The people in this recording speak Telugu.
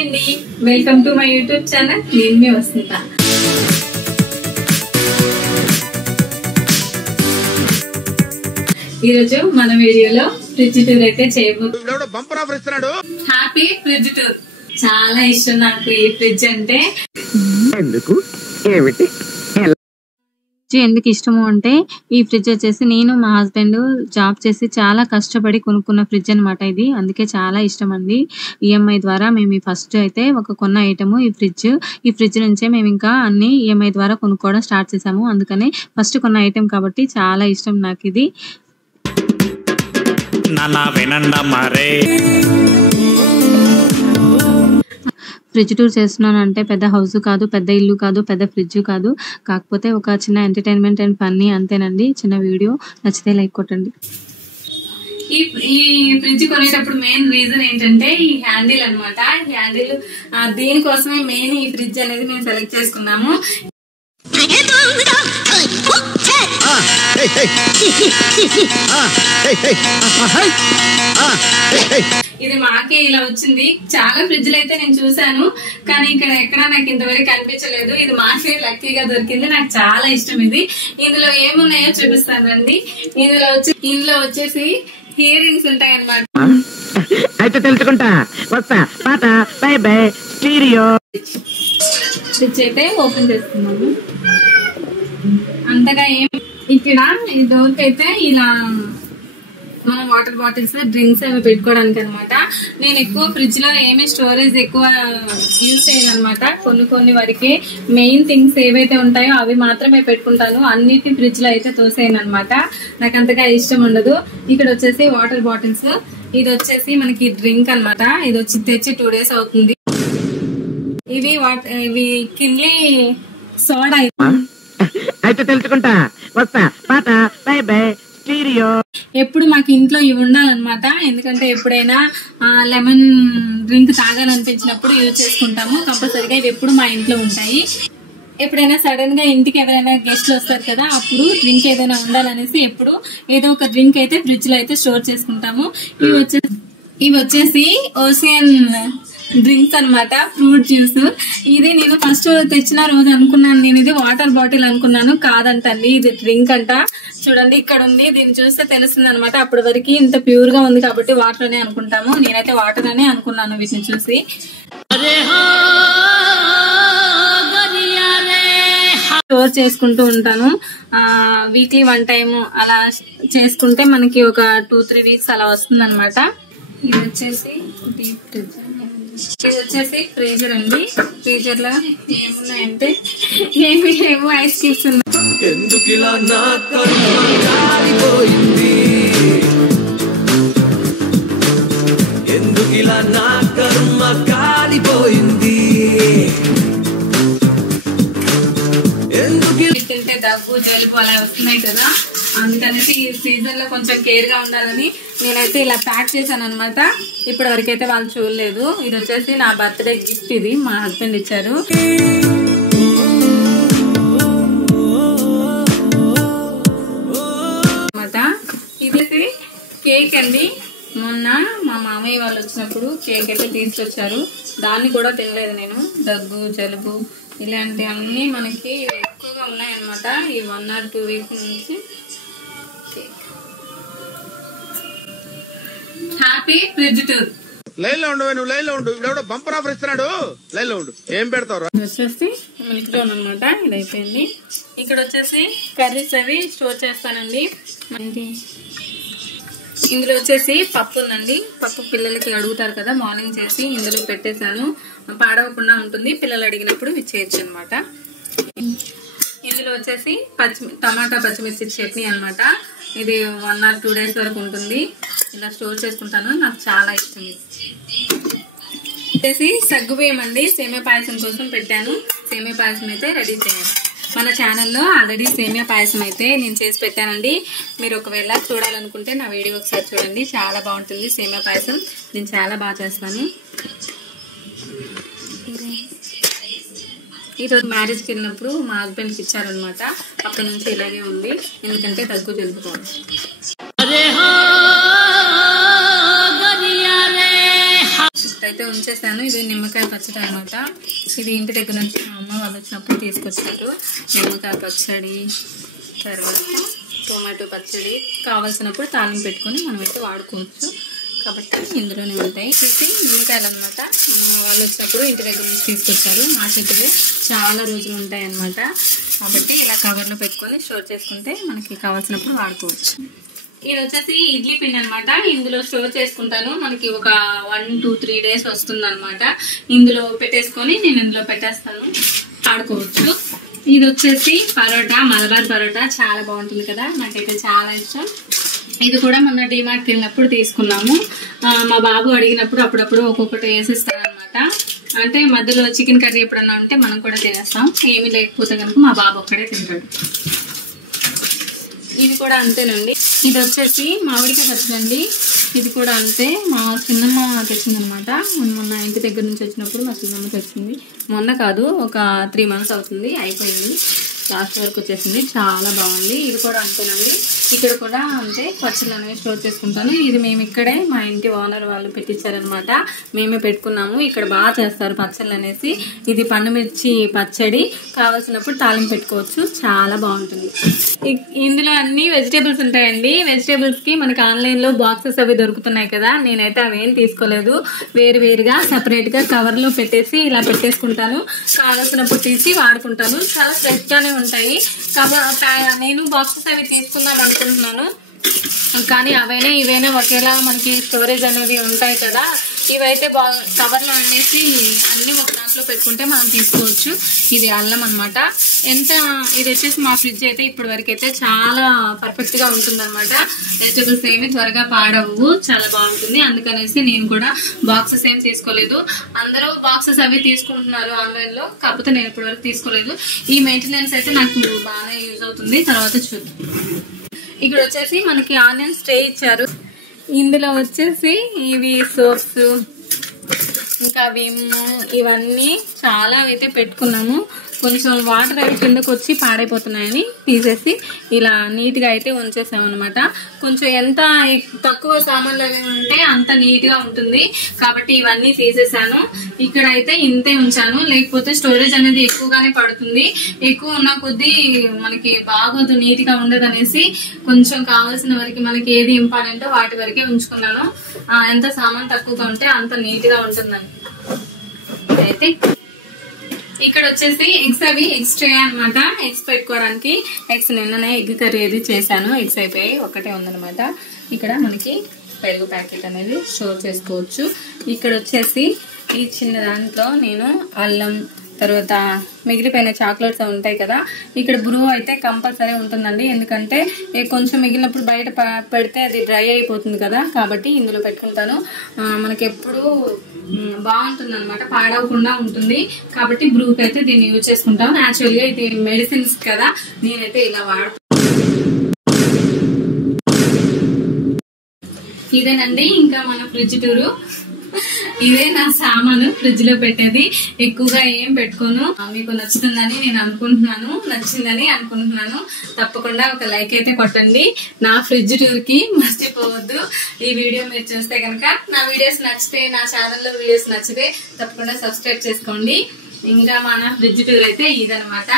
అండి welcome to my YouTube channel. నేను మీ వస్తుందా. ఈరోజు మన వీడియోలో ఫ్రిడ్జ్ టూర్ అయితే చేయబోతున్నాడు. Happy fridge tour. చాలా ఇష్టం నాకు ఈ ఫ్రిడ్జ్ అంటే. ఎందుకు ఇష్టము అంటే ఈ ఫ్రిడ్జ్ వచ్చేసి నేను మా హస్బెండ్ జాబ్ చేసి చాలా కష్టపడి కొనుక్కున్న ఫ్రిడ్జ్ అనమాట ఇది. అందుకే చాలా ఇష్టం అండి. ఈఎంఐ ద్వారా మేము ఫస్ట్ అయితే ఒక కొన్న ఐటమ్ ఈ ఫ్రిడ్జ్ నుంచే మేము ఇంకా అన్ని ఈఎంఐ ద్వారా కొనుక్కోవడం స్టార్ట్ చేసాము. అందుకనే ఫస్ట్ కొన్న ఐటమ్ కాబట్టి చాలా ఇష్టం నాకు ఇది. ఫ్రిడ్జ్ టూర్ చేస్తున్నాను అంటే పెద్ద హౌస్ కాదు, పెద్ద ఇల్లు కాదు, పెద్ద ఫ్రిడ్జ్ కాదు, కాకపోతే ఒక చిన్న ఎంటర్టైన్మెంట్ అండ్ ఫన్నీ అంతేనండి. చిన్న వీడియో నచ్చితే లైక్ కొట్టండి. ఈ ఫ్రిడ్జ్ కొనేటప్పుడు మెయిన్ రీజన్ ఏంటంటే ఈ హ్యాండిల్ అనమాట. ఈ హ్యాండిల్ దీనికోసమే మెయిన్ ఈ ఫ్రిడ్జ్ అనేది మేము సెలెక్ట్ చేసుకున్నాము. ఇది మాకే ఇలా వచ్చింది. చాలా ఫ్రిడ్జ్లు అయితే నేను చూసాను, కానీ ఇక్కడ ఎక్కడా నాకు ఇంతవరకు కనిపించలేదు. ఇది మాకే లక్కీగా దొరికింది. నాకు చాలా ఇష్టం ఇది. ఇందులో ఏమున్నాయో చూపిస్తాను రండి. ఇందులో వచ్చేసి హియర్ రింగ్స్ ఉంటాయి అన్నమాట. ఫ్రిడ్జ్ అయితే ఓపెన్ చేస్తున్నాము. అంతగా ఏం ఇక్కడ ఈ డోర్ అయితే ఇలా మనం వాటర్ బాటిల్స్, డ్రింక్స్ అవి పెట్టుకోవడానికి అనమాట. నేను ఎక్కువ ఫ్రిడ్జ్ లో ఏమీ స్టోరేజ్ ఎక్కువ యూజ్ చేయను అనమాట. కొన్ని వరకే మెయిన్ థింగ్స్ ఏవైతే ఉంటాయో అవి మాత్రమే పెట్టుకుంటాను. అన్నిటి ఫ్రిడ్జ్ లో అయితే తోసేయను అనమాట. నాకు అంతగా ఇష్టం ఉండదు. ఇక్కడ వచ్చేసి వాటర్ బాటిల్స్, ఇది వచ్చేసి మనకి డ్రింక్ అనమాట. ఇది వచ్చి తెచ్చి 2 days అవుతుంది. ఇవి కిన్లీ సోడా. అయితే తెలుసుకుంటా వస్తా పాట బై బై స్టీరియో. ఎప్పుడు మాకు ఇంట్లో ఇవి ఉండాలన్నమాట. ఎందుకంటే ఎప్పుడైనా లెమన్ డ్రింక్ తాగాలనిపించినప్పుడు యూజ్ చేసుకుంటాము కంపల్సరీగా. ఇవి ఎప్పుడు మా ఇంట్లో ఉంటాయి. ఎప్పుడైనా సడన్ గా ఇంటికి ఎవరైనా గెస్ట్లు వస్తారు కదా, అప్పుడు డ్రింక్ ఏదైనా ఉండాలనేసి ఎప్పుడు ఏదో ఒక డ్రింక్ అయితే ఫ్రిడ్జ్ లో అయితే స్టోర్ చేసుకుంటాము. ఇవి వచ్చేసి ఓసియన్ డ్రింక్స్ అనమాట, ఫ్రూట్ జ్యూస్. ఇది నేను ఫస్ట్ తెచ్చిన రోజు అనుకున్నాను, నేను ఇది వాటర్ బాటిల్ అనుకున్నాను. కాదంటండి, ఇది డ్రింక్ అంట. చూడండి ఇక్కడ ఉంది, దీన్ని చూస్తే తెలుస్తుంది అనమాట. అప్పటి వరకు ఇంత ప్యూర్ గా ఉంది కాబట్టి వాటర్ అనే అనుకుంటాము. నేనైతే వాటర్ అనే అనుకున్నాను వీటిని చూసి. స్టోర్ చేసుకుంటూ ఉంటాను. వీక్లీ 1 time అలా చేసుకుంటే మనకి ఒక 2-3 weeks అలా వస్తుంది అనమాట. ఇది వచ్చేసి డీప్ ఫ్రిడ్జ్. ఇది వచ్చేసి ఫ్రీజర్ అండి. ఫ్రీజర్ లో ఏమున్నాయంటే ఏమీ లేవు, ఐస్ క్యూబ్స్ ఉన్నాయి. తింటే దగ్గు, జలుబు అలా వస్తున్నాయి కదా, అందుకనేసి ఈ ఫ్రీజర్ లో కొంచెం కేర్ గా ఉండాలని నేనైతే ఇలా ప్యాక్ చేశాను అనమాట. ఇప్పటి వరకు అయితే వాళ్ళు చూడలేదు. ఇది వచ్చేసి నా బర్త్డే గిఫ్ట్. ఇది మా హస్బెండ్ ఇచ్చారు. అనమాట ఇది కేక్ అండి. మొన్న మా మామయ్య వాళ్ళు వచ్చినప్పుడు కేక్ అయితే తీసుకొచ్చారు. దాన్ని కూడా తినలేదు నేను. దగ్గు, జలుబు ఇలాంటివన్నీ మనకి ఎక్కువగా ఉన్నాయన్నమాట ఈ 1 or 2 weeks నుంచి. Happy fridge tour. లైన్ లో ఉండు, నువ్వు లైన్ లో ఉండు. ఇప్పుడు బంపర్ ఆఫర్ ఇస్తున్నాడు, లైన్ లో ఉండు. ఏం పెడతావు? వచ్చేసి మిల్క్ జోన్ అనమాట. ఇది అయిపోయింది. ఇక్కడ వచ్చేసి కర్రీస్ అవి స్టోర్ చేస్తానండి. ఇందులో వచ్చేసి పప్పు ఉందండి. పప్పు పిల్లలకి అడుగుతారు కదా, మార్నింగ్ చేసి ఇందులో పెట్టేశాను. పాడవకుండా ఉంటుంది, పిల్లలు అడిగినప్పుడు ఇచ్చేయచ్చు అనమాట. ఇందులో వచ్చేసి టమాటా పచ్చిమిర్చి చట్నీ అనమాట. ఇది 1 or 2 days వరకు ఉంటుంది. ఇలా స్టోర్ చేసుకుంటాను, నాకు చాలా ఇష్టం. ఇది వచ్చేసి సగ్గుబియ్యం అండి. సేమియా పాయసం కోసం పెట్టాను. సేమియా పాయసం అయితే రెడీ చేయాలి. మన ఛానల్లో ఆల్రెడీ సేమియా పాయసం అయితే నేను చేసి పెట్టానండి. మీరు ఒకవేళ చూడాలనుకుంటే నా వీడియో ఒకసారి చూడండి, చాలా బాగుంటుంది సేమియా పాయసం. నేను చాలా బాగా చేస్తాను. ఈరోజు మ్యారేజ్కి వెళ్ళినప్పుడు మా హస్బెండ్కి ఇచ్చారనమాట. అక్కడ నుంచి ఇలాగే ఉంది, ఎందుకంటే దగ్గు జలుబుకోవాలి. అయితే ఉంచేసాను. ఇది నిమ్మకాయ పచ్చడి అనమాట. ఇది ఇంటి దగ్గర నుంచి మా అమ్మ వాళ్ళు వచ్చినప్పుడు తీసుకొచ్చారు. నిమ్మకాయ పచ్చడి, తర్వాత టొమాటో పచ్చడి కావాల్సినప్పుడు తాలింపు పెట్టుకొని మనం అయితే వాడుకోవచ్చు. కాబట్టి ఇందులోనే ఉంటాయి. ప్రతి నిమ్మకాయలు అనమాట. వాళ్ళు వచ్చినప్పుడు ఇంటి దగ్గర నుంచి తీసుకొచ్చారు. మా చెట్టుదే చాలా రోజులు ఉంటాయి అన్నమాట. కాబట్టి ఇలా కవర్లో పెట్టుకొని స్టోర్ చేసుకుంటే మనకి కావాల్సినప్పుడు వాడుకోవచ్చు. ఇది వచ్చేసి ఇడ్లీ పిండి అనమాట. ఇందులో స్టోర్ చేసుకుంటాను. మనకి ఒక 1 to 3 days వస్తుంది అనమాట. ఇందులో పెట్టేసుకొని నేను ఇందులో పెట్టేస్తాను, వాడుకోవచ్చు. ఇది వచ్చేసి పరోటా, మలబార్ పరోటా. చాలా బాగుంటుంది కదా, నాకైతే చాలా ఇష్టం. ఇది కూడా మొన్న డిమార్ట్కి వెళ్ళినప్పుడు తీసుకున్నాము. మా బాబు అడిగినప్పుడు అప్పుడప్పుడు ఒక్కొక్కటి వేసిస్తారనమాట. అంటే మధ్యలో చికెన్ కర్రీ ఎప్పుడన్నా ఉంటే మనం కూడా తినేస్తాం. ఏమీ లేకపోతే కనుక మా బాబు ఒక్కడే తింటాడు. ఇది కూడా అంతేనండి. ఇది వచ్చేసి మామిడికాయ పచ్చడి. ఇది కూడా అంతే, మా చిన్నమ్మ తెచ్చిందనమాట. మొన్న ఇంటి దగ్గర నుంచి వచ్చినప్పుడు మా చిన్నమ్మ తెచ్చింది. మొన్న కాదు, ఒక 3 months అవుతుంది, అయిపోయింది, లాస్ట్ వరకు వచ్చేసింది. చాలా బాగుంది. ఇది కూడా అంతేనండి. ఇక్కడ కూడా అంతే, పచ్చళ్ళు అనేవి స్టోర్ చేసుకుంటాను. ఇది మేము ఇక్కడే మా ఇంటి ఓనర్ వాళ్ళు పెట్టించారనమాట. మేమే పెట్టుకున్నాము. ఇక్కడ బాగా చేస్తారు పచ్చళ్ళు అనేసి. ఇది పండుమిర్చి పచ్చడి, కావాల్సినప్పుడు తాలింపు పెట్టుకోవచ్చు. చాలా బాగుంటుంది. ఇందులో అన్ని వెజిటేబుల్స్ ఉంటాయండి. వెజిటేబుల్స్ కి మనకి ఆన్లైన్ లో బాక్సెస్ అవి దొరుకుతున్నాయి కదా, నేనైతే అవేం తీసుకోలేదు. వేరువేరుగా సెపరేట్ గా కవర్ లో పెట్టేసి ఇలా పెట్టేసుకుంటాను. కావాల్సినప్పుడు తీసి వాడుకుంటాను. చాలా ఫ్రెష్ గానే ఉంటాయి. నేను బాక్సెస్ అవి తీసుకుందాం అనుకుంటున్నాను, కానీ అవైనా ఇవైనా ఒకేలా మనకి స్టోరేజ్ అనేవి ఉంటాయి కదా. ఇవైతే కవర్లో అనేసి అన్ని ఒక దాంట్లో పెట్టుకుంటే మనం తీసుకోవచ్చు. ఇది అల్లం అనమాట. ఇది వచ్చేసి మా ఫ్రిడ్జ్ అయితే ఇప్పటి వరకు అయితే చాలా పర్ఫెక్ట్ గా ఉంటుంది అనమాట. వెజిటబుల్స్ ఏమి త్వరగా పాడవు, చాలా బాగుంటుంది. అందుకనేసి నేను కూడా బాక్సెస్ ఏం తీసుకోలేదు. అందరూ బాక్సెస్ అవి తీసుకుంటున్నారు ఆన్లైన్ లో, కాకపోతే నేను ఇప్పటి వరకు తీసుకోలేదు. ఈ మెయింటెనెన్స్ అయితే నాకు బాగా యూజ్ అవుతుంది. తర్వాత చూద్దాం. ఇక్కడ వచ్చేసి మనకి ఆనియన్ స్ట్రే ఇచ్చారు. ఇందులో వచ్చేసి ఇవి సోప్స్, ఇంకా విమ్, ఇవన్నీ చాలా అయితే పెట్టుకున్నాము. కొంచెం వాటర్ అవి కిందకు వచ్చి పాడైపోతున్నాయని తీసేసి ఇలా నీట్ గా అయితే ఉంచేసాం అనమాట. కొంచెం ఎంత తక్కువ సామాన్లు అవి ఉంటే అంత నీట్ గా ఉంటుంది, కాబట్టి ఇవన్నీ తీసేసాను. ఇక్కడ అయితే ఇంతే ఉంచాను, లేకపోతే స్టోరేజ్ అనేది ఎక్కువగానే పడుతుంది. ఎక్కువ ఉన్న కొద్దీ మనకి బాగోదు, నీట్ గా ఉండదు అనేసి కొంచెం కావాల్సిన వరకు మనకి ఏది ఇంపార్టెంటో వాటి వరకే ఉంచుకున్నాను. ఎంత సామాన్ తక్కువగా ఉంటే అంత నీట్ గా ఉంటుందని. అయితే ఇక్కడ వచ్చేసి ఎగ్స్, అవి ఎగ్స్ ట్రే అనమాట. ఎగ్స్ పెట్టుకోవడానికి. ఎగ్స్ నిన్ననే ఎగ్ కర్రీ ఏది చేశాను, ఎగ్స్ అయిపోయాయి, ఒక్కటే ఉందనమాట. ఇక్కడ మనకి పెరుగు ప్యాకెట్ అనేది స్టోర్ చేసుకోవచ్చు. ఇక్కడ వచ్చేసి ఈ చిన్న దాంట్లో నేను అల్లం, తర్వాత మిగిలిపోయిన చాక్లెట్స్ ఉంటాయి కదా, ఇక్కడ బ్రూ అయితే కంపల్సరీ ఉంటుందండి. ఎందుకంటే కొంచెం మిగిలినప్పుడు బయట పెడితే అది డ్రై అయిపోతుంది కదా, కాబట్టి ఇందులో పెట్టుకుంటాను. మనకి ఎప్పుడు బాగుంటుంది అనమాట, పాడవకుండా ఉంటుంది. కాబట్టి బ్రూకి అయితే దీన్ని యూజ్ చేసుకుంటాను. యాక్చువల్ గా ఇది మెడిసిన్స్ కదా, నేనైతే ఇలా వాడుతాను. ఇదేనండి ఇంకా మన ఫ్రిడ్జ్ టూరు. ఇదే నా సామాను ఫ్రిడ్జ్ లో పెట్టేది. ఎక్కువగా ఏం పెట్టుకోను. మీకు నచ్చుతుందని నేను అనుకుంటున్నాను, నచ్చిందని అనుకుంటున్నాను. తప్పకుండా ఒక లైక్ అయితే కొట్టండి. నా ఫ్రిడ్జ్ టూర్ కి మర్చిపోవద్దు. ఈ వీడియో మీరు చూస్తే కనుక, నా వీడియోస్ నచ్చితే, నా ఛానల్లో వీడియోస్ నచ్చితే తప్పకుండా సబ్స్క్రైబ్ చేసుకోండి. ఇంకా మన ఫ్రిడ్జ్ టూర్ అయితే ఇదనమాట.